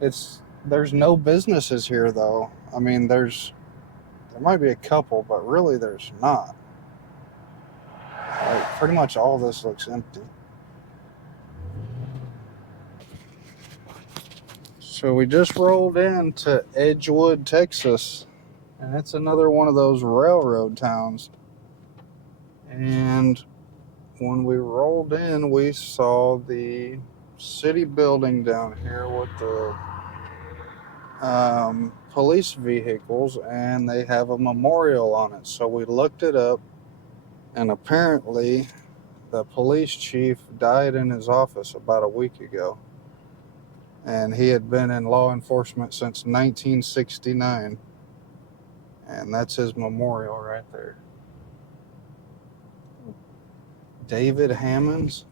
There's no businesses here though. I mean, there might be a couple, but really there's not. Like, pretty much all this looks empty. So we just rolled into Edgewood, Texas, and it's another one of those railroad towns. And when we rolled in, we saw the city building down here with the police vehicles, and they have a memorial on it. So we looked it up, and apparently the police chief died in his office about a week ago. And he had been in law enforcement since 1969. And that's his memorial right there. David Hammonds,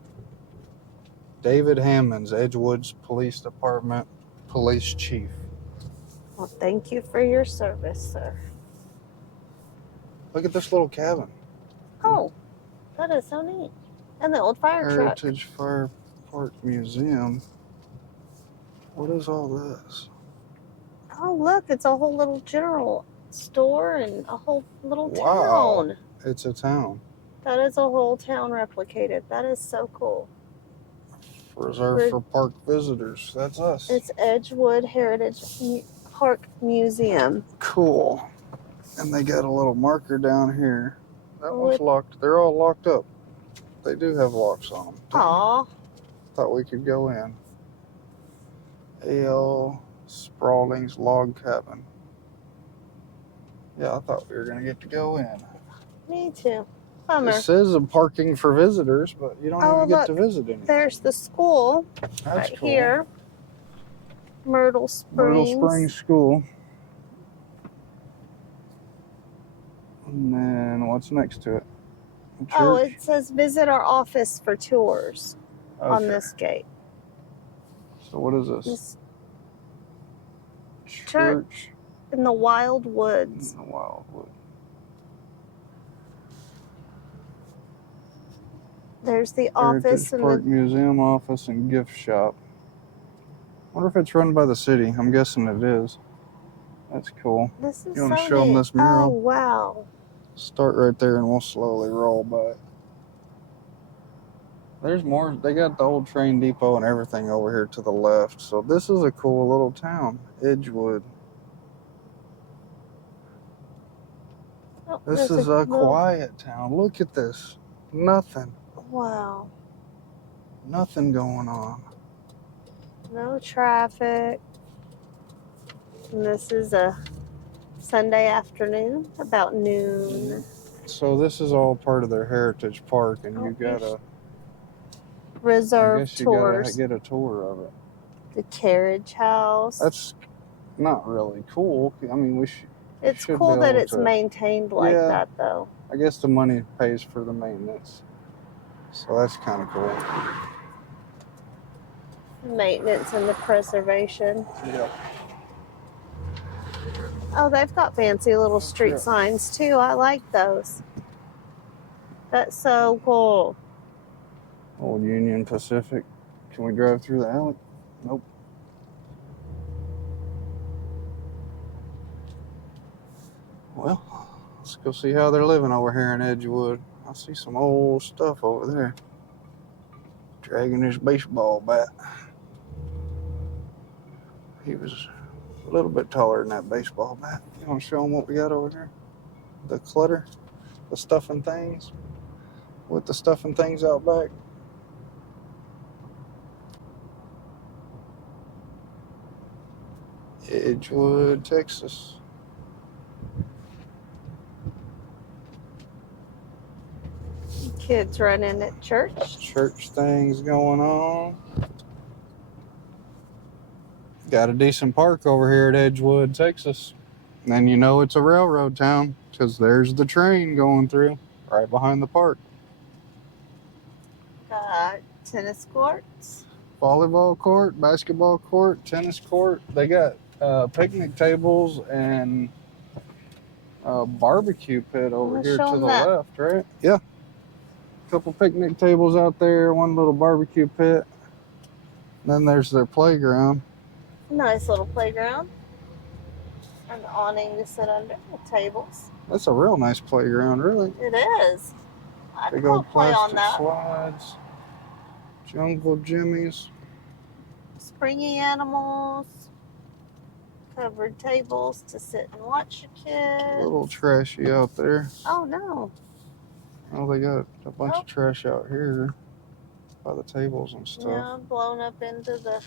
Edgewood's Police Department Police Chief. Well, thank you for your service, sir. Look at this little cabin. Oh, that is so neat. And the old fire truck. Heritage Fire Park Museum. What is all this? Oh, look, it's a whole little general store and a whole little Wow. town. It's a town. That is a whole town replicated. That is so cool. Reserved for park visitors. That's us. It's Edgewood Heritage Park Museum. Cool. And they got a little marker down here. That one's locked. They're all locked up. They do have locks on them. Aw. Thought we could go in. A.L. Sprawling's Log Cabin. Yeah, I thought we were going to get to go in. Me too. Bummer. It says a parking for visitors, but you don't even get to visit anything. There's the school. That's right cool. Here. Myrtle Springs. Myrtle Springs School. And then what's next to it? Oh, it says visit our office for tours on this gate. So what is this? Church in the Wild Woods. In the Wild Woods. There's the office and Park Museum office and gift shop. Wonder if it's run by the city. I'm guessing it is. That's cool. This is you want to show them this mural? Oh, wow. Start right there and we'll slowly roll by it. There's more. They got the old train depot and everything over here to the left. So this is a cool little town, Edgewood. Oh, this is a quiet town. Look at this. Nothing. Wow. Nothing going on. No traffic. And this is a Sunday afternoon, about noon. So this is all part of their heritage park, and you gotta reserve I guess you tours. Gotta get a tour of it. The carriage house. That's not really cool. I mean, It's cool that it's maintained like that, though. I guess the money pays for the maintenance, so that's kind of cool. Maintenance and the preservation. Yeah. Oh, they've got fancy little street signs too. I like those. That's so cool. Old Union Pacific. Can we drive through the alley? Nope. Well, let's go see how they're living over here in Edgewood. I see some old stuff over there. Dragging his baseball bat. He was a little bit taller than that baseball bat. You want to show them what we got over here? The clutter, the stuff and things, with the stuff and things out back. Edgewood, Texas. Kids running at church. Church things going on. Got a decent park over here at Edgewood, Texas. And then you know it's a railroad town because there's the train going through right behind the park. Got tennis courts. Volleyball court, basketball court, tennis court. They got picnic tables and a barbecue pit over here to the left, right? Yeah. Couple picnic tables out there, one little barbecue pit. Then there's their playground. Nice little playground. An awning to sit under with tables. That's a real nice playground, really. It is. I'd Big go old play on plastic that. slides, jungle jimmies. Springy animals. Covered tables to sit and watch your kids. A little trashy out there. Oh no. Oh, they got a bunch of trash out here by the tables and stuff. Yeah, blown up into the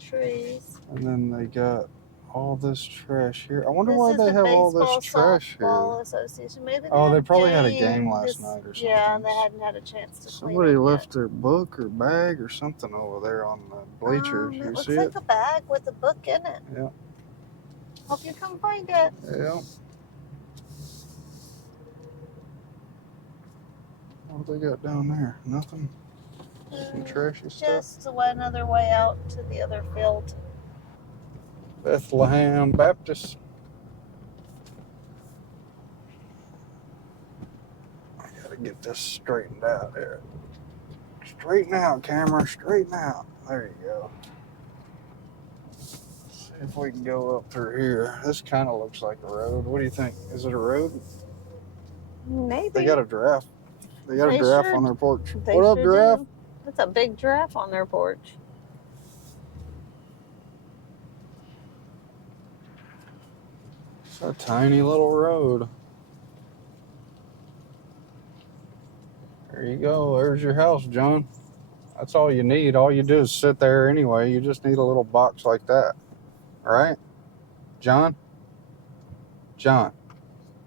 trees. And then they got all this trash here. I wonder This why is they the have all this Baseball trash Softball here. Association. Maybe Oh, they had a probably had a game last this- night or something. Yeah, and they hadn't had a chance to clean Somebody it left yet. their book or bag or something over there on the bleachers. It You looks see like it? a bag with a book in it. Yeah. Hope you come find it. Yeah. What they got down there? Nothing. Some trashy stuff. Just another way out to the other field. Bethlehem Baptist. I gotta get this straightened out here. Straighten out, camera. Straighten out. There you go. See if we can go up through here. This kind of looks like a road. What do you think? Is it a road? Maybe. They got a giraffe. They got a They giraffe sure- on their porch. They What up, sure giraffe? do. That's a big giraffe on their porch. It's a tiny little road. There you go. There's your house, John. That's all you need. All you do is sit there anyway. You just need a little box like that. All right? John? John.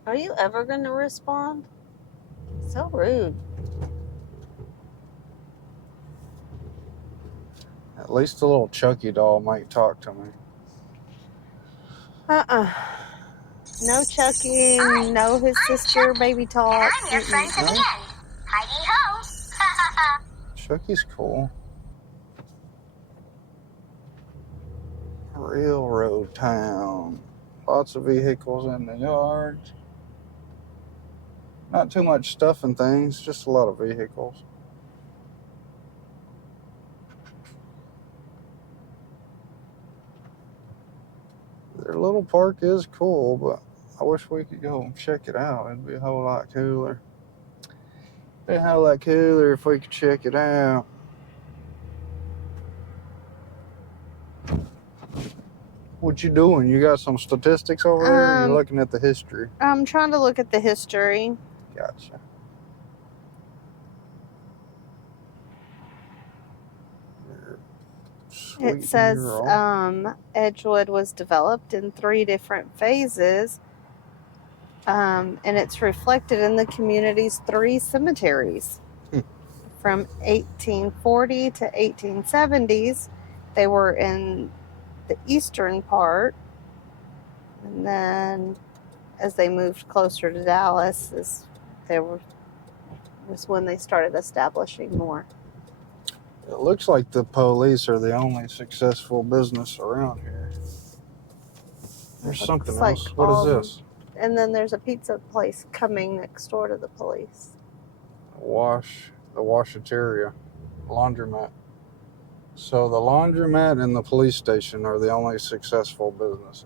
Are you ever going to respond? So rude. At least the little Chucky doll might talk to me. No Chucky, no his sister, baby talk. I'm your friend to the end. Heidi-ho. Chucky's cool. Railroad town. Lots of vehicles in the yard. Not too much stuff and things, just a lot of vehicles. Their little park is cool, but I wish we could go and check it out. It'd be a whole lot cooler. It'd be a whole lot cooler if we could check it out. What you doing? You got some statistics over there? You're looking at the history. I'm trying to look at the history. Gotcha. It says Edgewood was developed in 3 different phases, and it's reflected in the community's 3 cemeteries. From 1840 to 1870s, they were in the eastern part, and then as they moved closer to Dallas, was when they started establishing more. It looks like the police are the only successful business around here. There's something like else. What is this? And then there's a pizza place coming next door to the police. The washateria, laundromat. So the laundromat and the police station are the only successful businesses.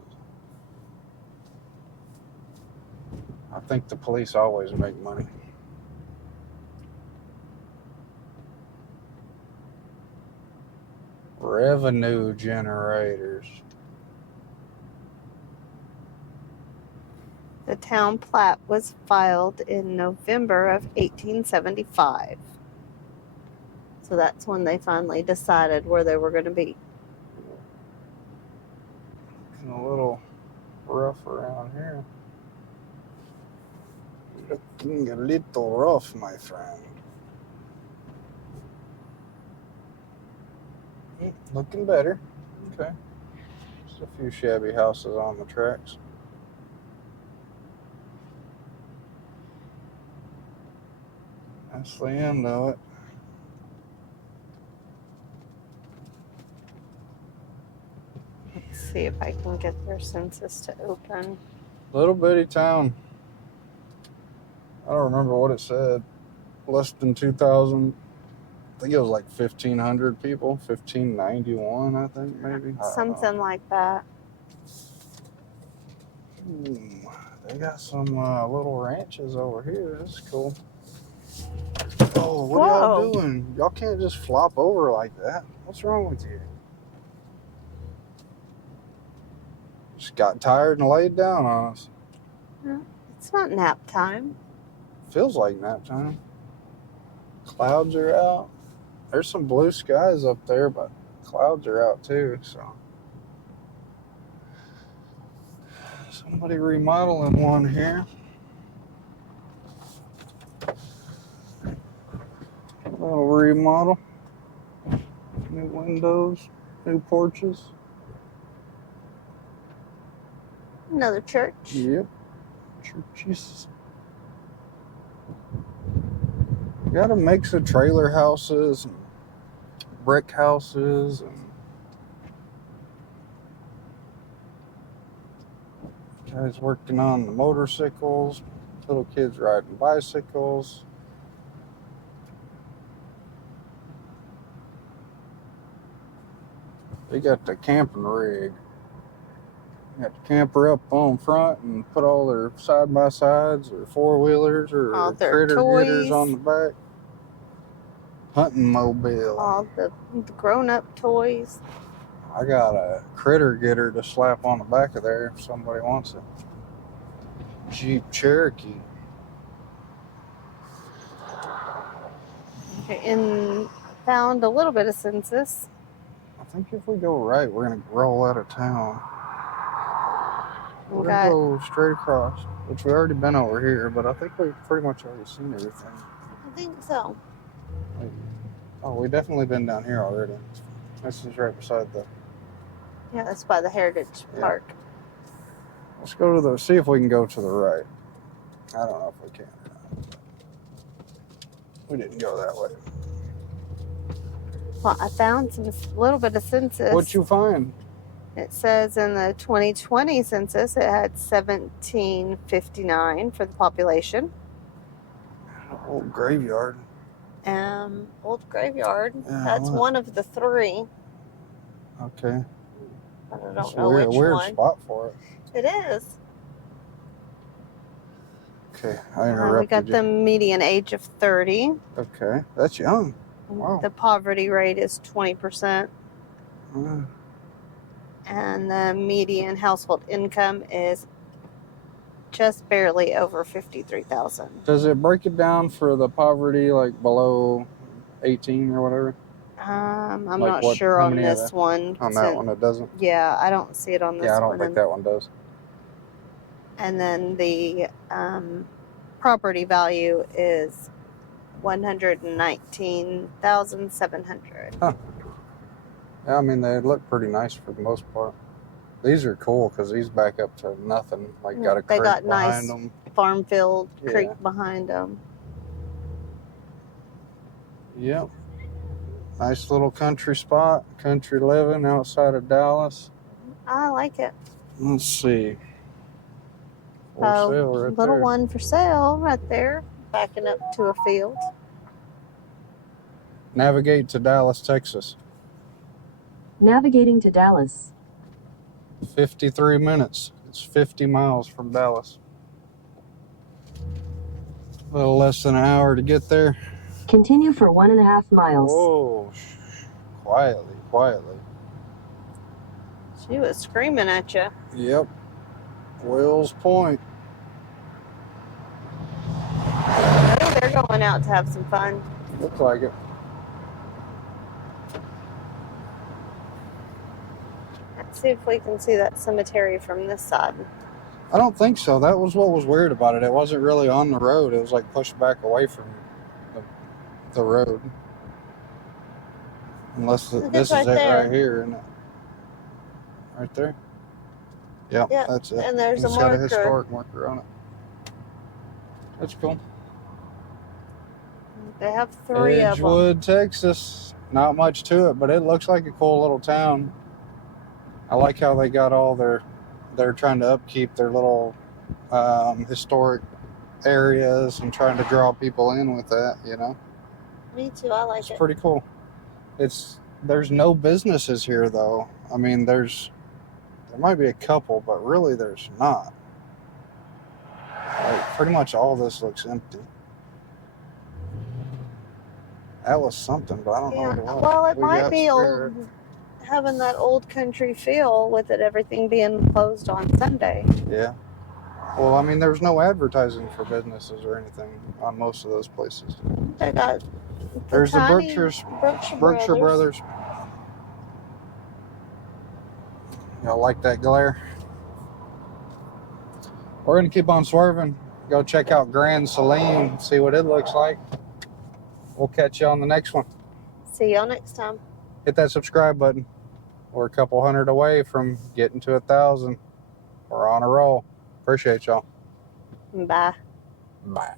I think the police always make money. Revenue generators. The town plat was filed in November of 1875. So that's when they finally decided where they were going to be. Looking a little rough around here. Looking a little rough, my friend. Looking better. Okay. Just a few shabby houses on the tracks. That's the end of it. Let's see if I can get their census to open. Little bitty town. I don't remember what it said. Less than 2,000 think it was like 1,500 people, 1,591, I think, maybe. I don't know. Something like that. They got some little ranches over here. That's cool. Oh, what are y'all doing? Y'all can't just flop over like that. What's wrong with you? Just got tired and laid down on us. It's not nap time. Feels like nap time. Clouds are out. There's some blue skies up there, but clouds are out too, so. Somebody remodeling one here. Little remodel. New windows, new porches. Another church. Yep. Churches. Got a mix of trailer houses and brick houses and guys working on the motorcycles, little kids riding bicycles. They got the camping rig. Got the camper up on front and put all their side-by-sides or four-wheelers or all their critter toys. getters on the back. Hunting mobile. All the grown-up toys. I got a critter getter to slap on the back of there if somebody wants it. Jeep Cherokee. Okay, and found a little bit of Census. I think if we go right, we're going to roll out of town. We're Okay. going to go straight across, which we've already been over here, but I think we've pretty much already seen everything. I think so. Oh, we've definitely been down here already. This is right beside the... Yeah, that's by the Heritage Park. Let's go to the... See if we can go to the right. I don't know if we can or not. We didn't go that way. Well, I found a little bit of Census. What'd you find? It says in the 2020 census, it had 1,759 for the population. Old graveyard. Old graveyard. Yeah, That's one of the three. Okay. But I don't That's know a which weird one. spot for it. It is. Okay, I interrupted We got you. the median age of 30. Okay, that's young. Wow. The poverty rate is 20%. And the median household income is just barely over $53,000. Does it break it down for the poverty like below 18 or whatever? I'm Like not what- sure how on many of this that? one. On that one, it doesn't? Yeah, I don't see it on this one. Yeah, I don't think that one does. And then the property value is $119,700. Huh. Yeah, I mean, they look pretty nice for the most part. These are cool because these back up to nothing. Like, got a They creek got behind nice them. farm field, Yeah. creek behind them. Yep. Nice little country spot. Country living outside of Dallas. I like it. Let's see. For Oh, sale right little there. one for sale right there, backing up to a field. Navigate to Dallas, Texas. Navigating to Dallas. 53 minutes. It's 50 miles from Dallas. A little less than an hour to get there. Continue for 1.5 miles. Whoa. Quietly, quietly. She was screaming at you. Yep. Will's Point. Oh, they're going out to have some fun. Looks like it. Let's see if we can see that cemetery from this side. I don't think so. That was what was weird about it. It wasn't really on the road. It was like pushed back away from the road. Unless this is right it there. right here, isn't it? Right there? Yep, Yeah, that's it. and there's It's a got a marker. historic marker on it. That's cool. They have 3 of them. Edgewood, Texas. Not much to it, but it looks like a cool little town. I like how they got all they're trying to upkeep their little historic areas and trying to draw people in with that, you know. Me too. I like It's it. pretty cool. There's no businesses here though. I mean, there might be a couple, but really there's not. Like pretty much all this looks empty. That was something, but I don't know what it was. Well, it We might got be scared. old, having that old country feel with it, everything being closed on Sunday. Yeah. Well, I mean, there's no advertising for businesses or anything on most of those places. They got There's the tiny Berkshire Brothers. Y'all like that glare? We're gonna keep on swerving. Go check out Grand Saline, see what it looks like. We'll catch you on the next one. See y'all next time. Hit that subscribe button. We're a couple hundred away from getting to 1,000. We're on a roll. Appreciate y'all. Bye. Bye.